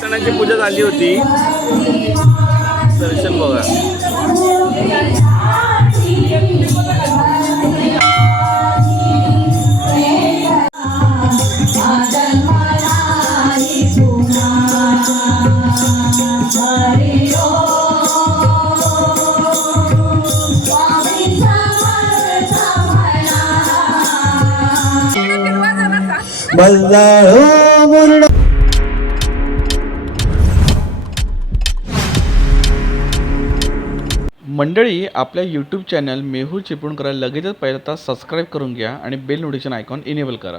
सणाची पूजा झाली होती. दर्शन बघा. बल्लाळो मुरड. मंडळी आपल्या यूट्यूब चॅनल मेहू चिपळूणकरला लगेचच पहिला तास सबस्क्राईब करून घ्या आणि बेल नोटिफिकेशन आयकॉन इनेबल करा.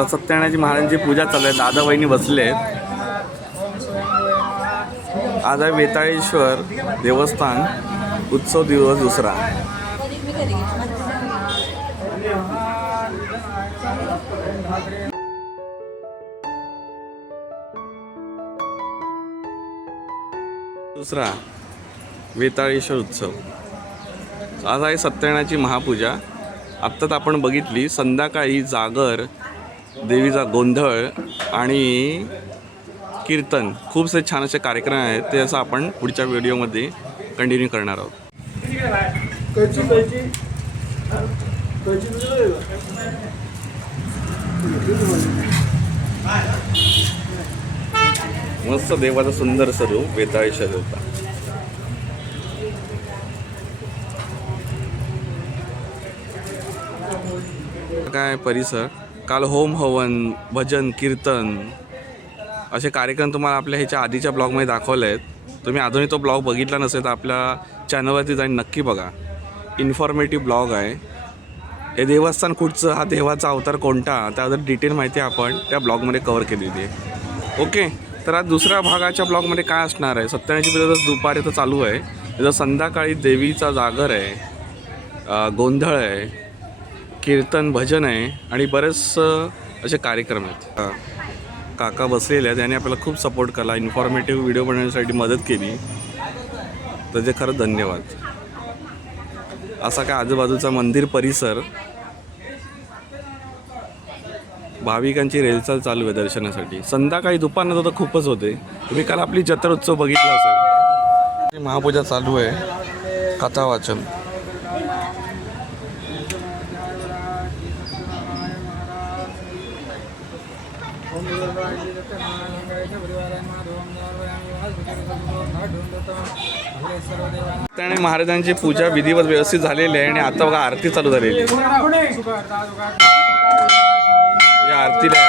सत्यनारायणाची महाराजांची पूजा चालू आहे. दादा वहिनी बसले आहेत. आज आहे वेताळेश्वर देवस्थान उत्सव दिवस दुसरा. दुसरा वेताळेश्वर उत्सव. आज आहे सत्यनारायणाची महापूजा. आत्ताच आपण बघितली संध्याकाळी जागर देवीचा गोंधळ आणि कीर्तन. खूपसे छान असे कार्यक्रम आहेत ते असं आपण पुढच्या व्हिडिओमध्ये कंटिन्यू करणार आहोत. मस्त देवाचं सुंदर स्वरूप वेताळेश्वर होता. काय परिसर? काल होम हवन भजन कीर्तन असे कार्यक्रम तुम्हाला आपल्या ह्याच्या आधीच्या ब्लॉगमध्ये दाखवले आहेत. तुम्ही अजूनही तो ब्लॉग बघितला नसेल तर आपल्या चॅनलवरती जाऊन नक्की बघा. इन्फॉर्मेटिव्ह ब्लॉग आहे. हे देवस्थान कुठचं हा देवाचा अवतार कोणता त्याबद्दल डिटेल माहिती आपण त्या ब्लॉगमध्ये कवर केलेली आहे ओके तर आज दुसऱ्या भागाच्या ब्लॉगमध्ये काय असणार आहे? सत्याऐंशी पूजा दुपारी तर चालू आहे. त्याचं संध्याकाळी देवीचा जागर आहे गोंधळ आहे कीर्तन भजन आहे आणि बरेच असे कार्यक्रम आहेत. काका बसलेले आहेत त्याने आपल्याला खूप सपोर्ट केला इन्फॉर्मेटिव्ह व्हिडिओ बनवण्यासाठी मदत केली. त्याचे खरं धन्यवाद. असा काय आजूबाजूचा मंदिर परिसर भाविकांची रेलचाल चालू आहे दर्शनासाठी. संध्याकाळी दुपारनंतर तर खूपच होते. तुम्ही काल आपली जत्रोत्सव बघितला असेल. महापूजा चालू आहे. कथा वाचन. त्याने महाराजांची पूजा विधिवत व्यवस्थित झालेली आहे आणि आता बघा आरती चालू झालेली आहे. या आरतीला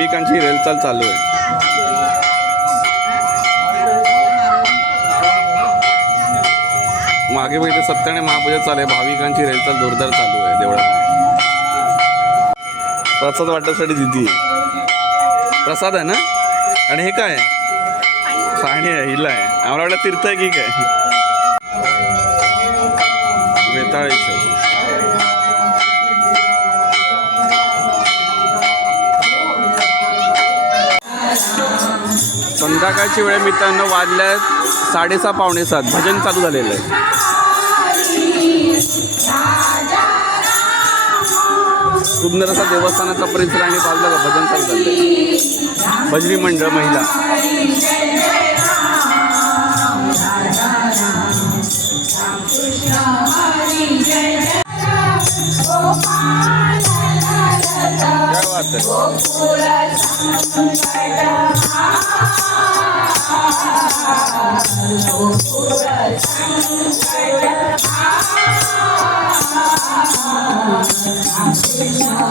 भाविकांची रेलचाल चालू आहे. मागे बघितलं सत्याने महापूजा चालू आहे. भाविकांची रेलचाल जोरदार चालू आहे देवळात. प्रसाद वाटण्यासाठी दिदी. प्रसाद आहे ना? आणि हे काय? पाणी आहे हिला आहे. आम्हाला वाटलं तीर्थ आहे की काय? वेताळेश्वर संध्याकाळची वेळ मित्रांनो वाजल्यात साडेसहा पावणे सात. भजन चालू झालेलं आहे. सुंदर असा देवस्थानाचा परिसर आणि बाजूला भजन चालू झालं भजनी मंडळ महिला. क्या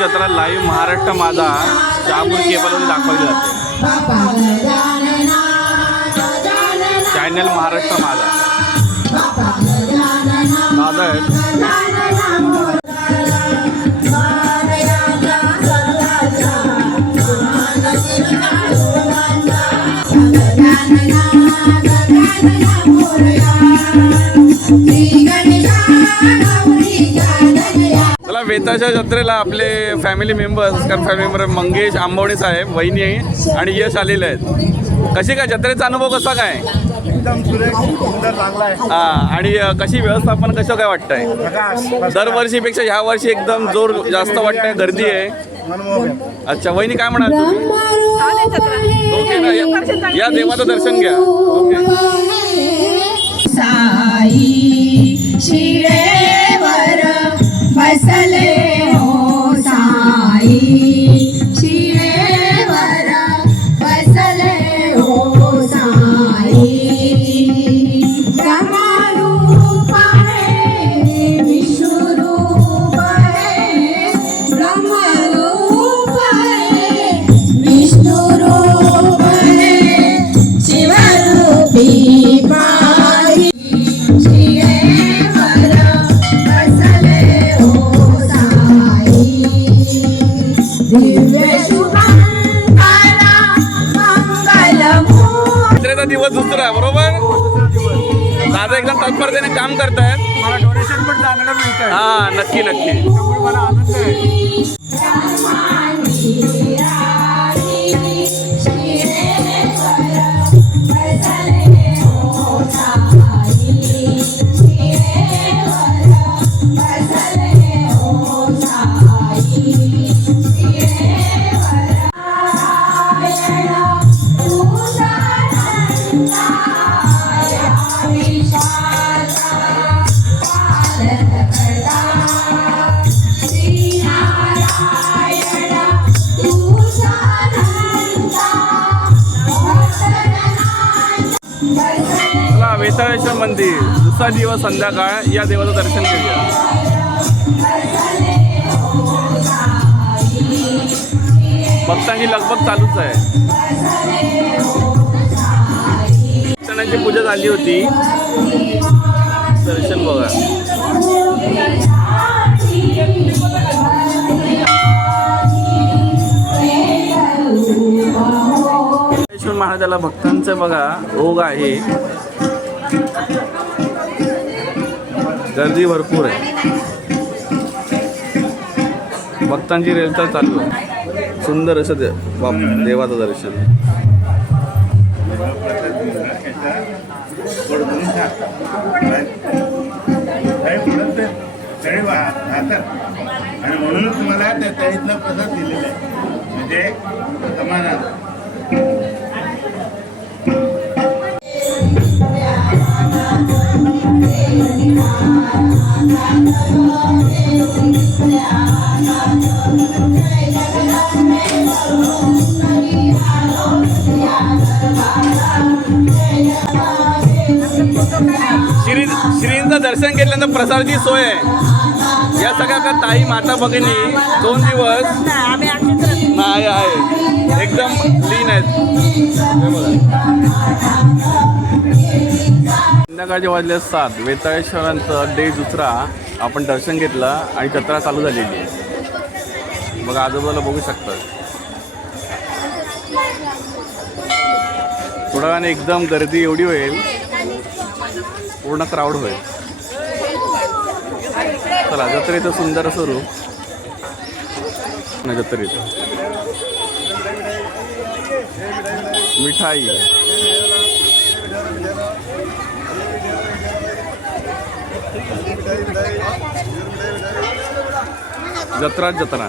जत्रा लाईव्ह महाराष्ट्र माझा शहापूर केबलमध्ये दाखवली जाते. चॅनल महाराष्ट्र माझा. माझा चला वेताच्या जत्रेला आपले family members family member Mangesh Ambavane साहेब वहिनी आहे आणि यश आलेले आहेत. कशी काय जत्रेचा अनुभव कसा काय? एकदम सुरेख सुंदर चांगला आहे. हा आणि कशी व्यवस्थापन कसं काय वाटतंय? दरवर्षीपेक्षा ह्या वर्षी एकदम जोर जास्त वाटतंय गर्दी आहे. अच्छा वहिनी काय म्हणाल तुम्ही? ओके ना या- देवाचं दर्शन घ्या. ओके. बसले जत्रेचा दिवस दुसरा बरोबर? दादा एकदम तत्परतेने काम करतायत. मला डोनेशन पण चांगलं हा नक्की नक्की. त्यामुळे मला आनंद आहे. दुसरा दिवस संध्याकाळ या देवाचं दर्शन घेऊया. भक्तांची लगबग चालूच आहे. सणाची पूजा झाली होती. दर्शन बघा. महाराजाला भक्तांचं बघा रोग आहे. गर्दी भरपूर आहे. भक्तांची रेलता चालू आहे. सुंदर असं दे बाप देवाचं दर्शन. आणि म्हणूनच तुम्हाला त्या तळीतला प्रसाद दिलेला आहे म्हणजे समाधान. श्री श्रींचं दर्शन घेतल्यानंतर प्रसादाची सोय आहे. या सगळ्या का ताई माता भगिनी दोन दिवस नाही आहे. एकदम क्लीन आहेत. संध्याकाळचे वाजले सात. वेताळेश्वरांचं डे दुसरा. आपण दर्शन घेतलं आणि जत्रा चालू झालेली आहे. मग आजोबाला बघू शकतात थोड्या वेळाने एकदम गर्दी एवढी होईल पूर्ण क्राऊड होईल. चला जत्रेचं सुंदर स्वरूप ना जत्रेचं मिठाई. जत्रा जत्रा.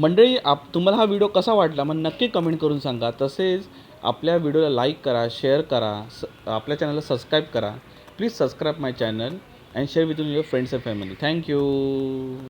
मंडळी आप तुम्हाला हा व्हिडिओ कसा वाटला मग नक्की कमेंट करून सांगा. तसेच आपल्या व्हिडिओला लाईक करा शेअर करा स आपल्या चॅनलला सबस्क्राईब करा. Please subscribe my channel and share with your friends and family thank you